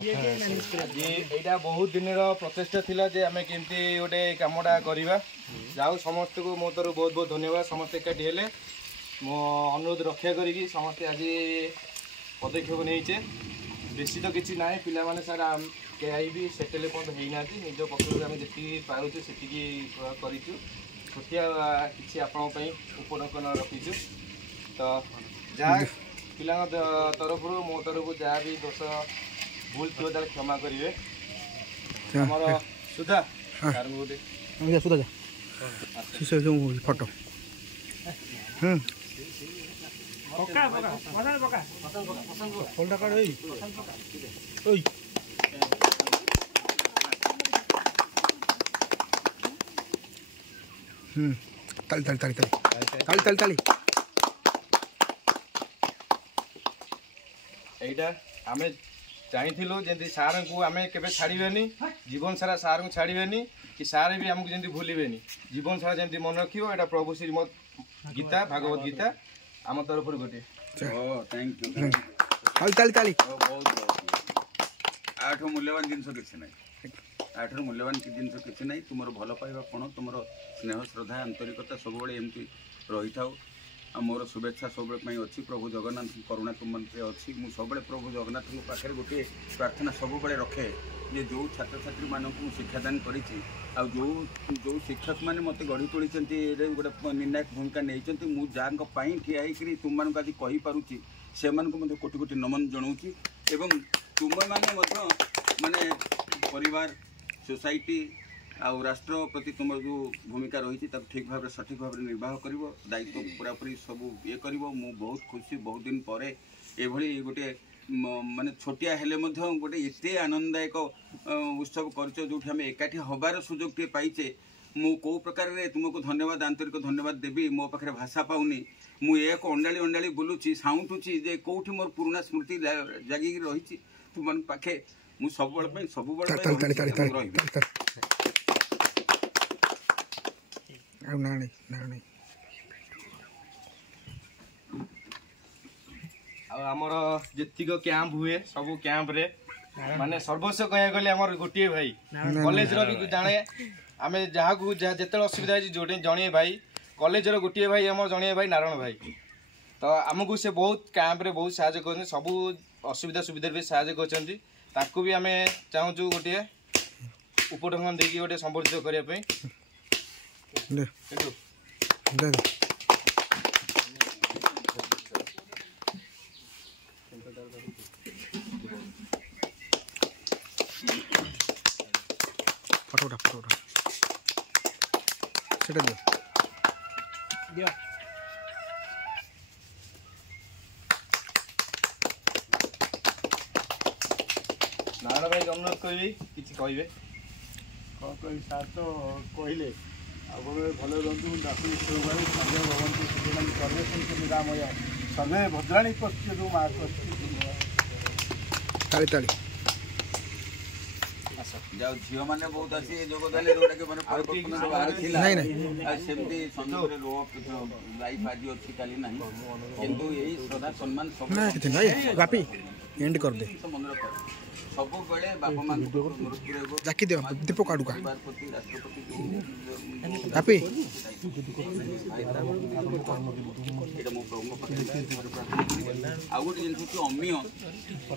यहाँ बहुत दिन प्रचेषा थिला जे आमे केमती गोटे कामटा करवा जाऊ समस्त को मो तरफ बहुत बहुत धन्यवाद। समस्ते एकाठी हेले मो अनुरोध रक्षा करी समस्ते आज पदक्षेप नहीं बेसी तो किसी ना पिला माने सार कहीं भी सेटेल पर्यटन होना निज पक्ष आम जी पार्चे से करूँ छोटिया किसी आपंपाई उपनकन रखीचु तो जहाँ पिला तरफ मो तरफ जहाँ भी दोष भूल थी क्षमा करेंगे। सुधा सुधा फोटो ताली ताली ताली ताली ताली ताली एटा आमे चाहिलु जमी सार को आम के छाड़बेनि जीवन सारा सार को छाड़बेनि कि सार भी आमको जमी भूलेनि जीवन सारा जमी मन रखियो। एटा प्रभु श्रीमद गीता भागवत गीता आम तरफ गोटे आठ मूल्यवान जिनस किसी ना आठ मूल्यवान जिनस किसी ना तुम भल पाइबा कौन तुम स्नेह श्रद्धा आंतरिकता सब एमती रही था। मोर शुभेच्छा सब अच्छी प्रभु जगन्नाथ करुणा तुम अच्छी मु सब प्रभु जगन्नाथ पाखे गोटे प्रार्थना सब रखे जे जो छात्र छात्री मानक शिक्षादान करी जो शिक्षक मैंने मत गढ़ी तोली गोटे निर्णायक भूमिका नहीं मु जहाँ ठिया होकर तुम मानक आज कहीपी से कोटि कोटि नमन जनाऊँगी। एवं तुम माने परिवार सोसाइटी आउ राष्ट्र प्रति तुम जो भूमिका रही ठीक भाव सठिक भाव निर्वाह कर दायित्व पूरापूरी सब ये कर बहुत खुशी बहुत दिन पर एभली गोटे माने छोटिया हेले गोटे एत आनंददायक उत्सव कर जो आम एकाठी हबार सुजोग टे पाइचे मु कौ प्रकार तुमको धन्यवाद आंतरिक धन्यवाद देवी। मो पाखे भाषा पाऊनी मुझे अंडाड़ी अंडाड़ी बुलूची साउंटुची जे कौटी मोर पुराना स्मृति जगिकी रही तुम पाखे मु सब आमर जितिक कैंप हुए सब कैंप रे माने सर्वस्व कह गले आमर गोटे भाई कॉलेज रो भी जाने आम जहाँ को जिते असुविधा जो जड़े भाई कॉलेज रो गोटे भाई आमर जड़े भाई नारायण भाई तो आमको से बहुत कैंप रे बहुत साहय कर सब असुविधा सुविधा भी साहय कर भी आम चाहूँ गोटे उपढंकन देकी गोटे संबर्धित करने फोटोटा फोटोटा सेटा दियो नारायण भाई अनुरोध करी किसी कहे कौन कही सार तो कहले भल रुहतु डाकुरी भाई सर्वे भवंतु सुखिनं सर्वे सन्तु निरामया सर्वे भद्राणि पश्यन्तु मा ताली ताली जाओ झील मैंने बहुत अच्छी जोगदान सेमती संजोग लाइफ आज अच्छी काली ना किंतु यही श्रद्धा सम्मान सब एंड कर दे मन रख सब बेले बापा माँ जाकी दियो दीप काडुका राष्ट्रपति हैप्पी आ गोटे जिन कि अमीय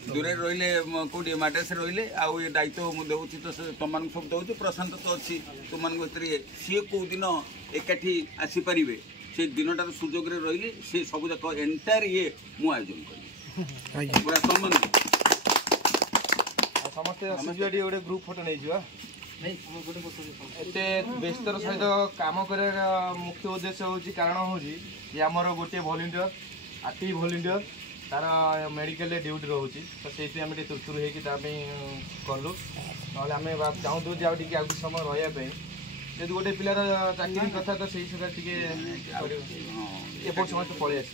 दूर रही कौटे माड्रास रही आउ ये दायित्व मुझे दूसरी तो तुम सब दूसरी प्रशांत तो अच्छी तुम भर सी कौ दिन एकाठी आसीपर से दिनटार सुजोग रही सी सब जाक एंटायर ये मु आयोजन करी पूरा सम्मान समस्त गोटे ग्रुप फोटो नहीं जावा एत व्यस्तर सहित काम कर मुख्य उद्देश्य हूँ कारण हूँ आमर गोटे भलेंटियर आरटी भलेंटियर तार मेडिकल ड्यूटी रोचे तो से आम तुरतुर कलु ना आम चाहूँ जे आगे आगे समय रही यदि गोटे पिलार चाकरी कथा तो से समय पलि आस।